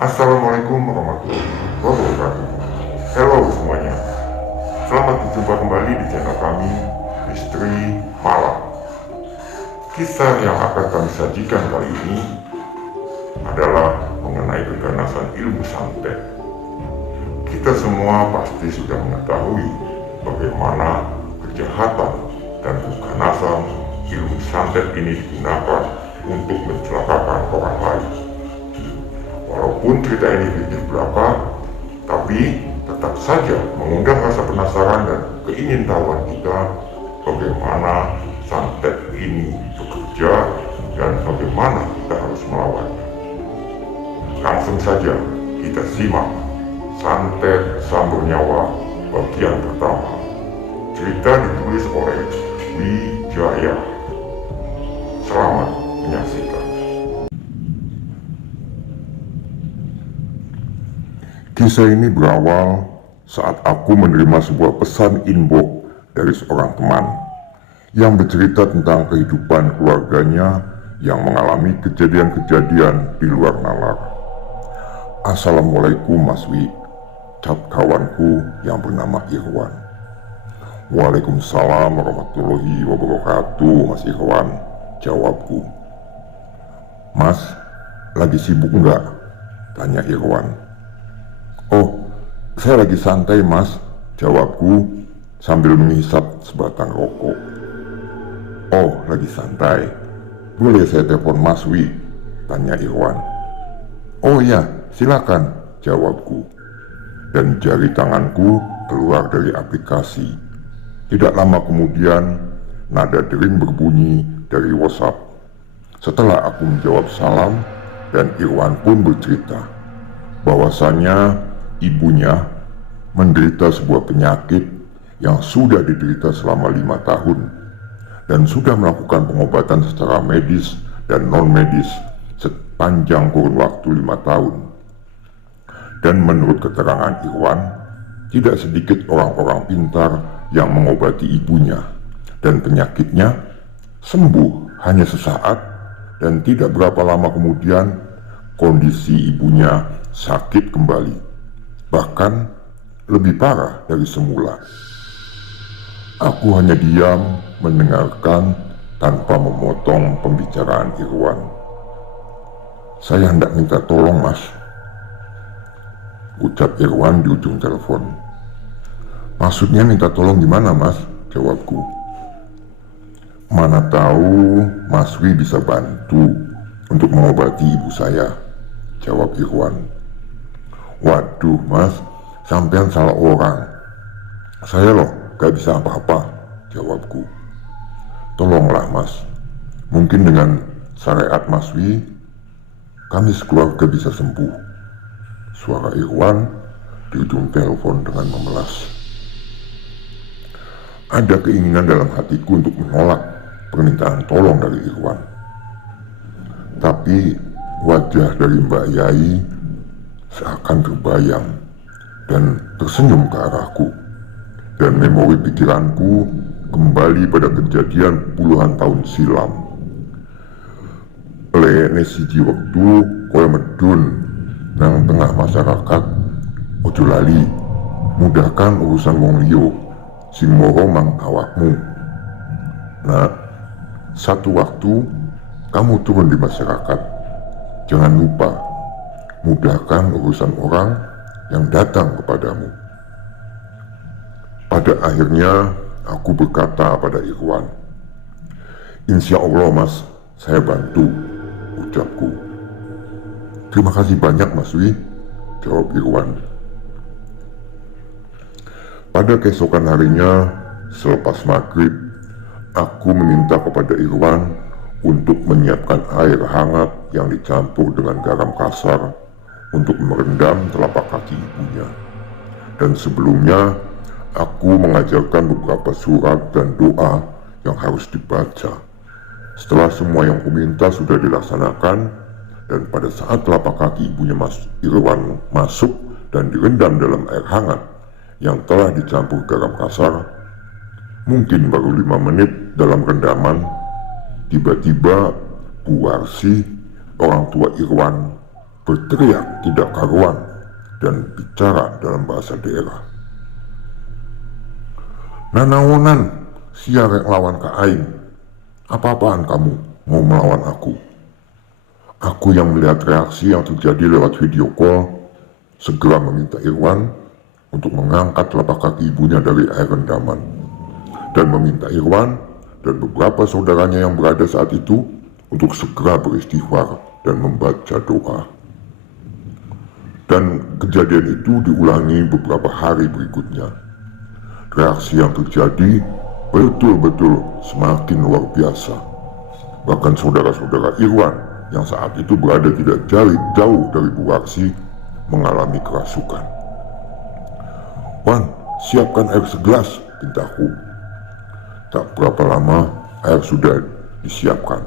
Assalamualaikum warahmatullahi wabarakatuh. Halo semuanya, selamat berjumpa kembali di channel kami, Misteri Malam. Kisah yang akan kami sajikan kali ini adalah mengenai keganasan ilmu santet. Kita semua pasti sudah mengetahui bagaimana kejahatan dan keganasan ilmu santet ini digunakan untuk mencelakakan orang lain. Walaupun cerita ini fiktif belaka, tapi tetap saja mengundang rasa penasaran dan keingintahuan kita bagaimana santet ini bekerja dan bagaimana kita harus melawannya. Langsung saja kita simak Santet Sambur Nyawa bagian pertama. Cerita ditulis oleh Wijaya. Selamat menyaksikan. Kisah ini berawal saat aku menerima sebuah pesan inbox dari seorang teman yang bercerita tentang kehidupan keluarganya yang mengalami kejadian-kejadian di luar nalar. Assalamualaikum Mas Wi, cap kawanku yang bernama Irwan. Waalaikumsalam warahmatullahi wabarakatuh Mas Irwan, jawabku. Mas, lagi sibuk enggak? Tanya Irwan. Oh, saya lagi santai Mas, jawabku sambil menghisap sebatang rokok. Oh, lagi santai. Boleh saya telepon Mas Wi? Tanya Irwan. Oh iya, silakan, jawabku. Dan jari tanganku keluar dari aplikasi. Tidak lama kemudian, nada dering berbunyi dari WhatsApp. Setelah aku menjawab salam, dan Irwan pun bercerita bahwasannya ibunya menderita sebuah penyakit yang sudah diderita selama 5 tahun dan sudah melakukan pengobatan secara medis dan non-medis sepanjang kurun waktu 5 tahun. Dan menurut keterangan Irwan, tidak sedikit orang-orang pintar yang mengobati ibunya dan penyakitnya sembuh hanya sesaat, dan tidak berapa lama kemudian kondisi ibunya sakit kembali, bahkan lebih parah dari semula. Aku hanya diam mendengarkan tanpa memotong pembicaraan Irwan. Saya hendak minta tolong Mas, ucap Irwan di ujung telepon. Maksudnya minta tolong gimana Mas? Jawabku. Mana tahu Mas Wi bisa bantu untuk mengobati ibu saya, jawab Irwan. Waduh Mas, sampean salah orang. Saya loh gak bisa apa-apa, jawabku. Tolonglah Mas, mungkin dengan syariat Mas Wi, kami sekeluarga bisa sembuh. Suara Irwan di ujung telepon dengan memelas. Ada keinginan dalam hatiku untuk menolak permintaan tolong dari Irwan. Tapi wajah dari Mbak Yai seakan terbayang dan tersenyum ke arahku, dan memori pikiranku kembali pada kejadian puluhan tahun silam. Lene siji wektu koyo medun nang tengah masyarakat, ojo lali mudahkan urusan wong liya sing moro mang awakmu. Nah, satu waktu kamu turun di masyarakat, jangan lupa mudahkan urusan orang yang datang kepadamu. Pada akhirnya aku berkata pada Irwan, Insya Allah Mas, saya bantu, ucapku. Terima kasih banyak Mas Wi, jawab Irwan. Pada keesokan harinya, selepas maghrib, aku meminta kepada Irwan untuk menyiapkan air hangat yang dicampur dengan garam kasar untuk merendam telapak kaki ibunya. Dan sebelumnya, aku mengajarkan beberapa surat dan doa yang harus dibaca. Setelah semua yang kuminta sudah dilaksanakan, dan pada saat telapak kaki ibunya Irwan masuk dan direndam dalam air hangat yang telah dicampur garam kasar, mungkin baru 5 menit dalam rendaman, tiba-tiba Bu Warsi, orang tua Irwan, berteriak tidak karuan, dan bicara dalam bahasa daerah. Nanaonan, siarek lawan ka aing. Apa-apaan kamu mau melawan aku? Aku yang melihat reaksi yang terjadi lewat video call, segera meminta Irwan untuk mengangkat telapak kaki ibunya dari air rendaman, dan meminta Irwan dan beberapa saudaranya yang berada saat itu untuk segera beristighfar dan membaca doa. Dan kejadian itu diulangi beberapa hari berikutnya. Reaksi yang terjadi betul-betul semakin luar biasa. Bahkan saudara-saudara Irwan yang saat itu berada tidak jauh dari Bu Warsi mengalami kerasukan. "Wan, siapkan air segelas," pintaku. Tak berapa lama air sudah disiapkan.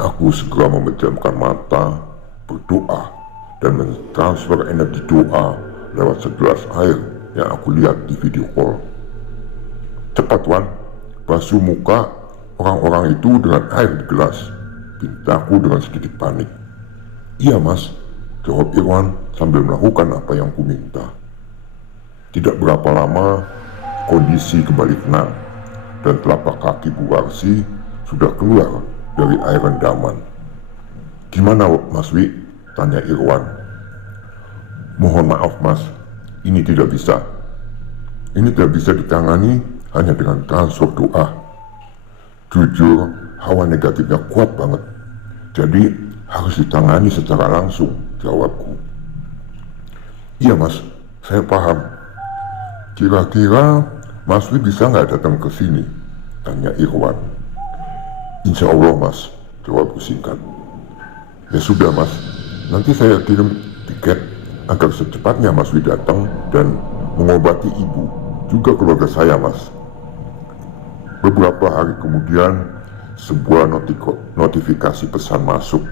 Aku segera memejamkan mata, berdoa, dan mentransfer energi doa lewat segelas air yang aku lihat di video call. "Cepat Wan, basuh muka orang-orang itu dengan air di gelas," pintaku dengan sedikit panik. "Iya Mas," jawab Irwan sambil melakukan apa yang kuminta. Tidak berapa lama kondisi kembali tenang dan telapak kaki Bu Warsi sudah keluar dari air rendaman. "Gimana Mas Wi?" tanya Irwan. "Mohon maaf Mas, ini tidak bisa. Ini tidak bisa ditangani hanya dengan transfer doa. Jujur, hawa negatifnya kuat banget. Jadi harus ditangani secara langsung," jawabku. "Iya Mas, saya paham. Kira-kira Mas Wi bisa nggak datang ke sini?" tanya Irwan. "Insya Allah Mas," jawabku singkat. "Ya sudah Mas, nanti saya kirim tiket agar secepatnya Mas Wi datang dan mengobati ibu, juga keluarga saya Mas." Beberapa hari kemudian, sebuah notifikasi pesan masuk,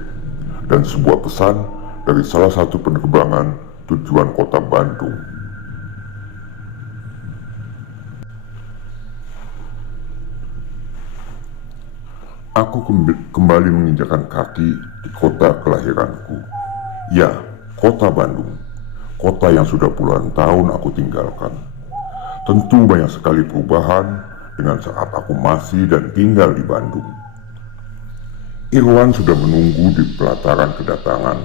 dan sebuah pesan dari salah satu penerbangan tujuan kota Bandung. Aku kembali menginjakan kaki di kota kelahiranku. Ya, kota Bandung. Kota yang sudah puluhan tahun aku tinggalkan. Tentu banyak sekali perubahan dengan saat aku masih dan tinggal di Bandung. Irwan sudah menunggu di pelataran kedatangan,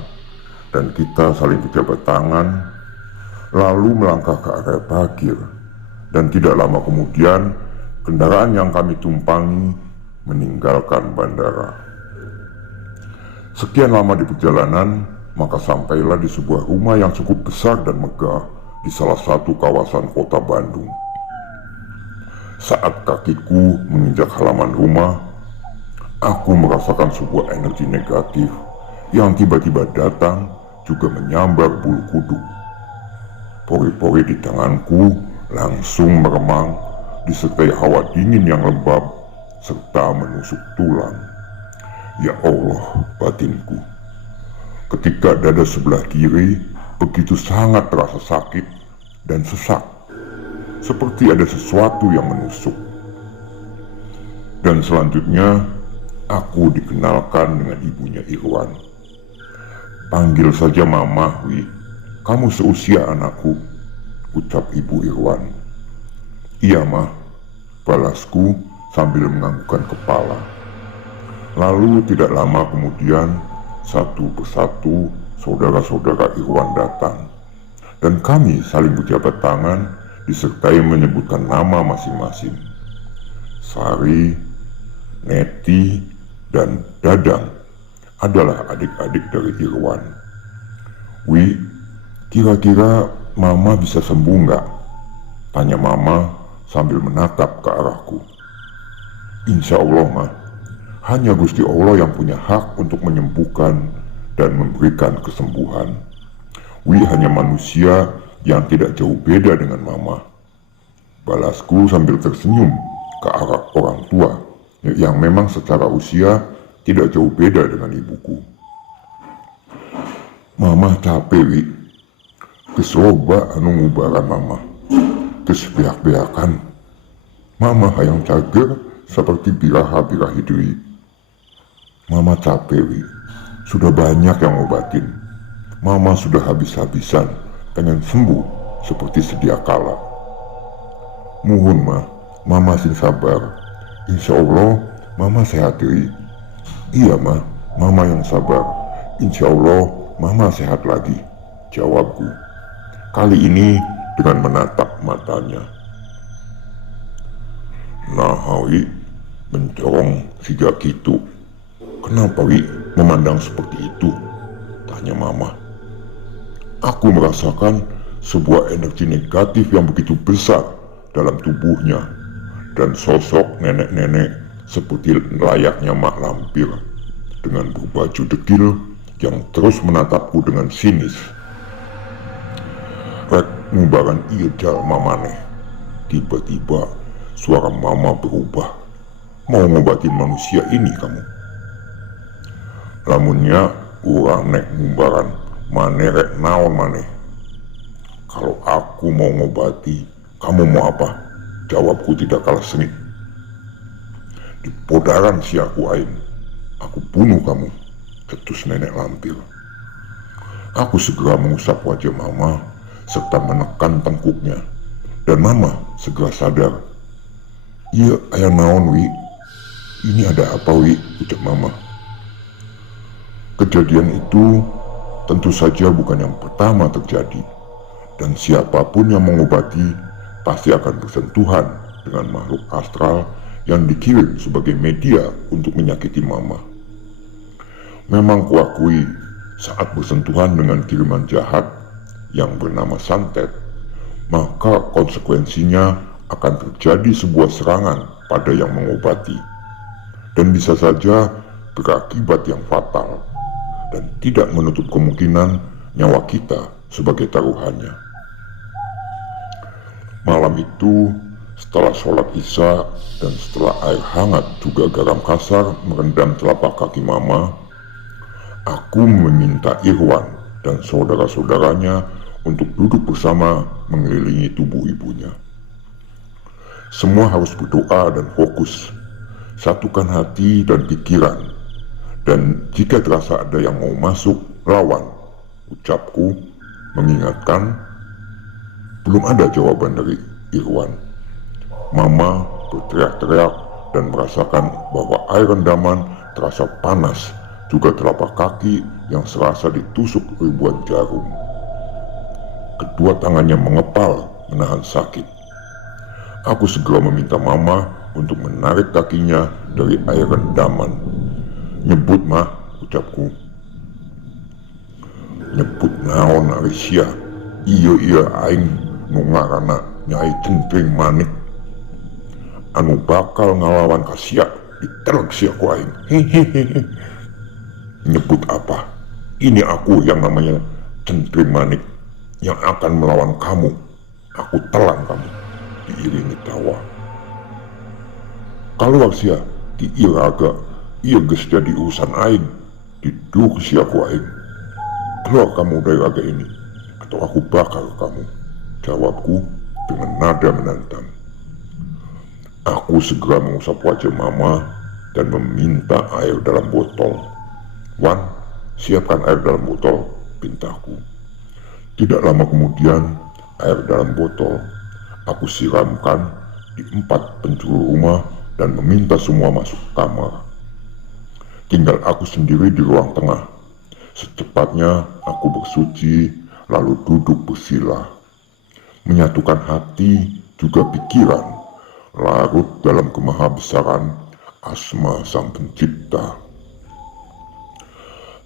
dan kita saling berjabat tangan, lalu melangkah ke area parkir, dan tidak lama kemudian kendaraan yang kami tumpangi meninggalkan bandara. Sekian lama di perjalanan, maka sampailah di sebuah rumah yang cukup besar dan megah di salah satu kawasan kota Bandung. Saat kakiku menginjak halaman rumah, aku merasakan sebuah energi negatif yang tiba-tiba datang juga menyambar bulu kuduk. Pori-pori di tanganku langsung meremang disertai hawa dingin yang lembab serta menusuk tulang. Ya Allah, batinku. Ketika dada sebelah kiri begitu sangat terasa sakit dan sesak, seperti ada sesuatu yang menusuk. Dan selanjutnya aku dikenalkan dengan ibunya Irwan. "Panggil saja Mama, Wi. Kamu seusia anakku," ucap ibu Irwan. "Iya Mah," balasku sambil menganggukkan kepala. Lalu tidak lama kemudian, satu persatu saudara-saudara Irwan datang, dan kami saling berjabat tangan disertai menyebutkan nama masing-masing. Sari, Neti, dan Dadang adalah adik-adik dari Irwan. "Wi, kira-kira Mama bisa sembuh nggak?" tanya Mama sambil menatap ke arahku. "Insya Allah Mah, hanya Gusti Allah yang punya hak untuk menyembuhkan dan memberikan kesembuhan. Wi hanya manusia yang tidak jauh beda dengan Mama," balasku sambil tersenyum ke arah orang tua yang memang secara usia tidak jauh beda dengan ibuku. "Mama capek Wi, geus loba anu ngubaran Mama, geus beak-beakan. Mama hayang cager seperti biraha-birahi deui. Mama capek Wi, sudah banyak yang ngobatin. Mama sudah habis-habisan pengen sembuh seperti sedia kala. Muhun mah, Mama sing sabar. Insya Allah Mama sehat deui. Iya mah, Mama yang sabar. Insya Allah Mama sehat lagi, jawabku. Kali ini dengan menatap matanya. Nah, Wi, mencorong siga gitu. Kenapa Wi memandang seperti itu? Tanya Mama. Aku merasakan sebuah energi negatif yang begitu besar dalam tubuhnya, dan sosok nenek-nenek seperti layaknya mak lampir dengan berbaju dekil yang terus menatapku dengan sinis. Rek ngubaran ieu jalma maneh. Tiba-tiba suara Mama berubah. Mau ngobatin manusia ini kamu? Lamunnya urang nek ngumbaran maneh rek naon maneh? Kalau aku mau ngobati, kamu mau apa? Jawabku tidak kalah sengit. Di podaran si aku aing, aku bunuh kamu, cetus nenek lampir. Aku segera mengusap wajah Mama serta menekan tengkuknya, dan Mama segera sadar. Iya, aya naon Wi? Ini ada apa Wi? Ucap Mama. Kejadian itu tentu saja bukan yang pertama terjadi, dan siapapun yang mengobati pasti akan bersentuhan dengan makhluk astral yang dikirim sebagai media untuk menyakiti Mama. Memang kuakui saat bersentuhan dengan kiriman jahat yang bernama santet, maka konsekuensinya akan terjadi sebuah serangan pada yang mengobati, dan bisa saja berakibat yang fatal, dan tidak menutup kemungkinan nyawa kita sebagai taruhannya. Malam itu, setelah sholat isya dan setelah air hangat juga garam kasar merendam telapak kaki Mama, aku meminta Irwan dan saudara-saudaranya untuk duduk bersama mengelilingi tubuh ibunya. Semua harus berdoa dan fokus, satukan hati dan pikiran, dan jika terasa ada yang mau masuk, lawan, ucapku mengingatkan. Belum ada jawaban dari Irwan. Mama berteriak-teriak dan merasakan bahwa air rendaman terasa panas, juga telapak kaki yang serasa ditusuk ribuan jarum. Kedua tangannya mengepal menahan sakit. Aku segera meminta Mama untuk menarik kakinya dari air rendaman. Nyebut mah, ucapku. Nyebut naon Arisya? Iya aing nu ngaranna Nyai Cengkring Manik, anu bakal ngalawan kasia ditelek sia ku aing. Hehehe. Nyebut apa? Ini aku yang namanya Cengkring Manik yang akan melawan kamu. Aku telan kamu, diiringi tawa. Kalau sia di iraga, iya geus jadi urusan aing. Diduk sia ku aing. Keluar kamu dari raga ini, atau aku bakar kamu, jawabku dengan nada menantang. Aku segera mengusap wajah Mama dan meminta air dalam botol. Wan, siapkan air dalam botol, pintaku. Tidak lama kemudian, air dalam botol aku siramkan di 4 penjuru rumah dan meminta semua masuk kamar. Tinggal aku sendiri di ruang tengah. Secepatnya aku bersuci, lalu duduk bersila, menyatukan hati juga pikiran, larut dalam kemahabesaran asma Sang Pencipta.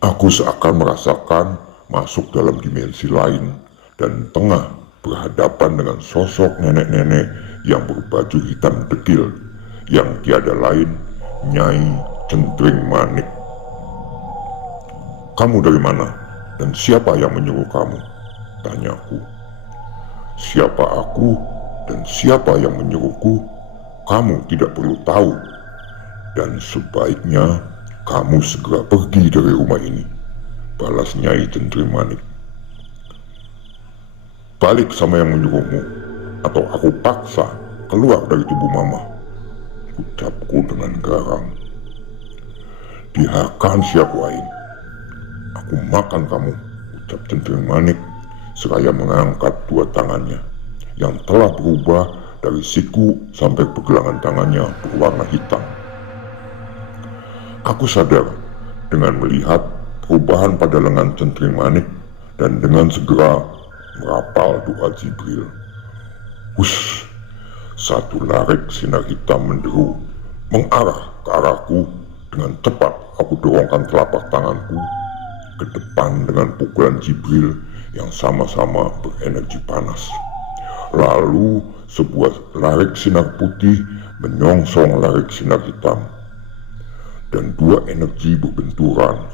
Aku seakan merasakan masuk dalam dimensi lain dan tengah berhadapan dengan sosok nenek-nenek yang berbaju hitam dekil, yang tiada lain Nyai Cengkring Manik. Kamu dari mana? Dan siapa yang menyuruh kamu? Tanyaku. Siapa aku dan siapa yang menyuruhku? Kamu tidak perlu tahu. Dan sebaiknya kamu segera pergi dari rumah ini, balas Nyai Cengkring Manik. Balik sama yang menyuruhmu, atau aku paksa keluar dari tubuh Mama, ucapku dengan garang. Dihakan siaku aing. Aku makan kamu, ucap Centring Manik seraya mengangkat dua tangannya yang telah berubah dari siku sampai pergelangan tangannya berwarna hitam. Aku sadar dengan melihat perubahan pada lengan Centring Manik dan dengan segera merapal doa Jibril. Hush! Satu larik sinar hitam menderu mengarah ke arahku. Dengan cepat aku dorongkan telapak tanganku ke depan dengan pukulan Jibril yang sama-sama berenergi panas. Lalu sebuah larik sinar putih menyongsong larik sinar hitam, dan dua energi berbenturan,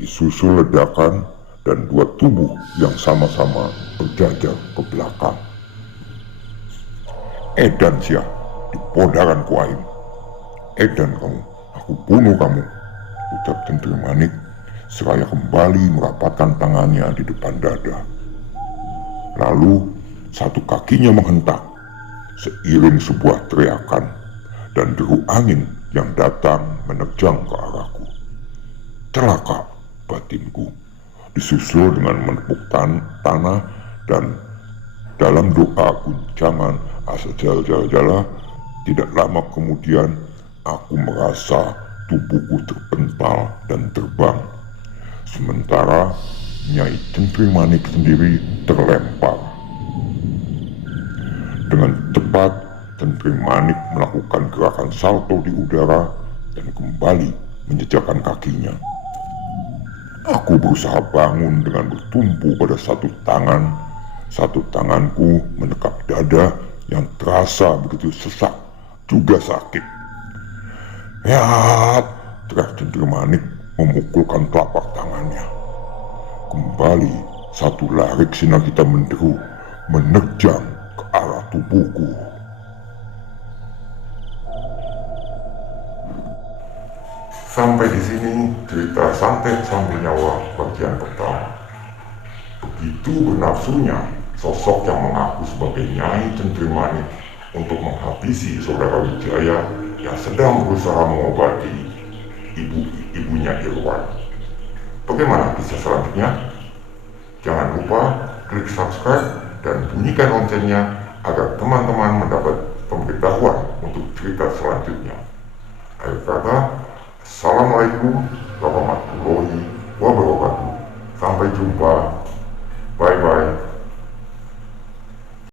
disusul ledakan dan dua tubuh yang sama-sama berjajar ke belakang. Edan Syah, di podaran Kuaim. Edan kamu, aku bunuh kamu, ucap Centring Manik seraya kembali merapatkan tangannya di depan dada. Lalu satu kakinya menghentak seiring sebuah teriakan dan deru angin yang datang menerjang ke arahku. Celaka, batinku, disusul dengan menepuk tanah, dan dalam doa guncangan asal jala-jala, tidak lama kemudian aku merasa tubuhku terpental dan terbang, sementara Nyai Centring Manik sendiri terlempar. Dengan cepat Centring Manik melakukan gerakan salto di udara dan kembali menjejakkan kakinya. Aku berusaha bangun dengan bertumpu pada satu tangan. Satu tanganku menekap dada yang terasa begitu sesak juga sakit. Ya, teriak Centring Manik memukulkan telapak tangannya. Kembali satu larik sinar hitam menderu menerjang ke arah tubuhku. Sampai di sini cerita Santet Sambil Nyawa bagian pertama. Begitu bernafsunya sosok yang mengaku sebagai Nyai Centring Manik untuk menghabisi saudara Wijaya yang sedang berusaha mengobati ibunya Irwan. Bagaimana kisah selanjutnya? Jangan lupa klik subscribe dan bunyikan loncengnya agar teman-teman mendapat pemberitahuan untuk cerita selanjutnya. Akhir kata, Assalamualaikum warahmatullahi wabarakatuh. Sampai jumpa. Bye-bye.